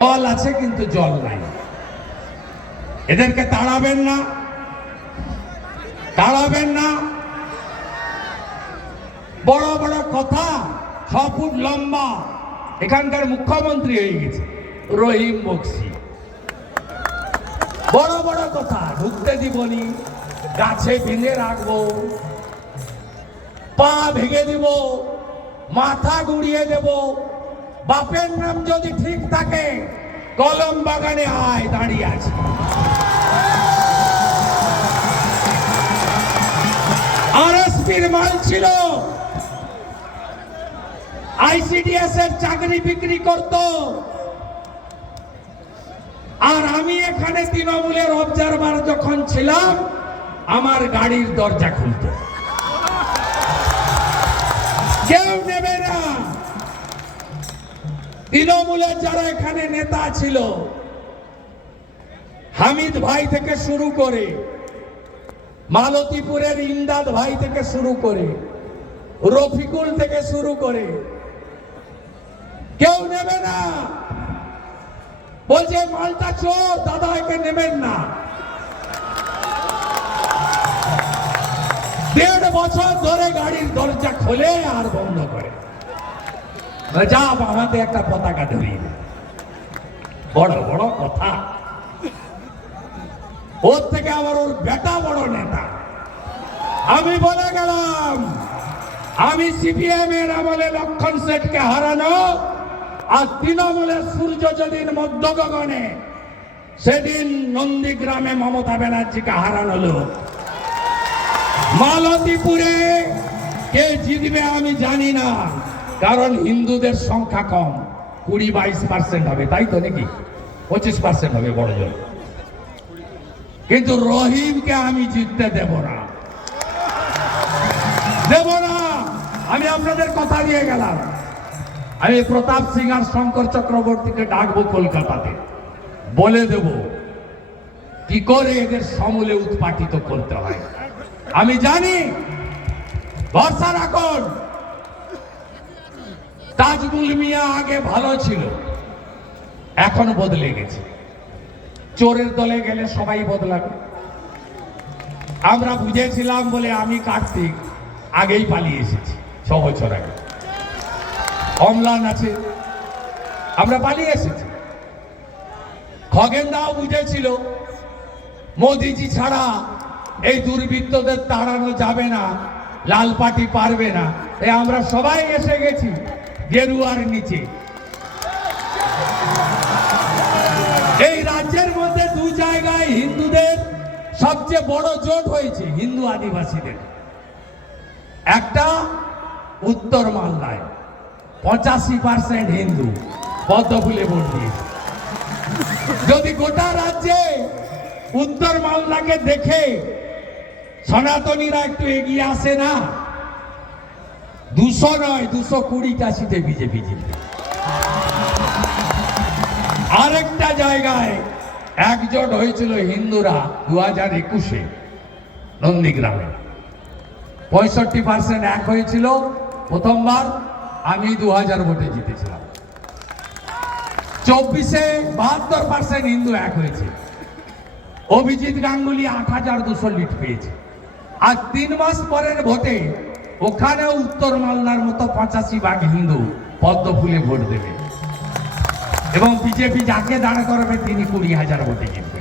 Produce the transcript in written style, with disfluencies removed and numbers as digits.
জল আছে কিন্তু জল নাই। এদেরকে তাড়াবেন না, তাড়াবেন না। বড় বড় কথা, 6 ফুট লম্বা, এখানকার মুখ্যমন্ত্রী হয়ে গেছে রহিম বক্সি। বড় বড় কথা, ঢুকতে দিবনি, গাছে বেঁধে রাখবো, পা ভেঙে দিব, মাথা গুড়িয়ে দেব। বাপের নাম যদি ঠিক থাকে, কলম বাগানে আয়, দাঁড়িয়ে আছে। আরএসপির মাল ছিল, আইসিডিএস এর চাকরি বিক্রি করত, আর আমি এখানে তৃণমূলের অবজারভার যখন ছিলাম, আমার গাড়ির দরজা খুলত। কেউ নেবে না। তৃণমূলের যারা এখানে নেতা ছিল, হামিদ ভাই থেকে শুরু করে, মালতীপুরের ইমদাদ ভাই থেকে শুরু করে, রফিকুল থেকে শুরু করে, কেউ নেবে না। বলছে মালটা চোর, দাদা একে নেবেন না। 1.5 বছর ধরে গাড়ির দরজা খোলে আর বন্ধ করে। যা আমাদের একটা পতাকা ধরিয়ে, বড় বড় কথা। ওর থেকে আবার ওর বেটা বড় নেতা। আমি বলে গেলাম, আমি সিপিএম এর আমলে লক্ষণ শেঠকে হারানো, আর তৃণমূলের সূর্য যেদিন মধ্য গগনে, সেদিন নন্দীগ্রামে মমতা ব্যানার্জিকে হারানো লোক। মালতীপুরে কে জিতবে আমি জানি না, কারণ হিন্দুদের সংখ্যা কম, 20-22% হবে, তাই তো নাকি 25% হবে বড় জোর। কিন্তু রহিমকে আমি জিততে দেব না, দেব না। আমি আপনাদের কথা দিয়ে গেলাম, আমি প্রতাপ সিং আর শঙ্কর চক্রবর্তীকে ডাকবো কলকাতাতে, বলে দেব কি করে এদের সমূলে উৎপাটিত করতে হয়। আমি জানি, ভরসা রাখুন। তাজমুল মিয়া আগে ভালো ছিল, এখন বদলে গেছে। চোরের দলে গেলে সবাই বদলাবে। আমরা বুঝেছিলাম বলে আমি কার্তিক আগেই পালিয়ে এসেছি, 6 বছর আগে। অমলান আছে, আমরা পালিয়ে এসেছি। খগেনদাও বুঝেছিল মোদিজি ছাড়া এই দুর্বৃত্তদের তাড়ানো যাবে না, লাল পার্টি পারবে না। আমরা সবাই এসে গেছি গেরুয়ার নিচে। এই রাজ্যের মধ্যে 2 জায়গায় হিন্দুদের সবচেয়ে বড় জোট হয়েছে, হিন্দু আদিবাসীদের। একটা উত্তর মালদায় 85% হিন্দু পদ্মফুলে ভোট দিয়েছে। যদি গোটা রাজ্যে উত্তর মালদাকে দেখে সনাতনীরা একটু এগিয়ে আসে না, 200 নয় 220টা সিটে বিজেপি জিতবে। আরেকটা জায়গায় একজোট হয়েছিল হিন্দুরা 2021-এ নন্দীগ্রামে, 65% এক হয়েছিল প্রথমবার। আমি 2000 ভোটে জিতেছিলাম। 24-এ 72% হিন্দু এক হয়েছে। অভিজিৎ গাঙ্গুলি 8200 লিড পেয়েছে। আর 3 মাস পরের ভোটে ওখানে উত্তর মালদার মতো 85% হিন্দু পদ্মফুলে ভোট দেবে, এবং বিজেপি যাকে দাঁড় করবে তিনি 20,000 ভোটে জিতবে।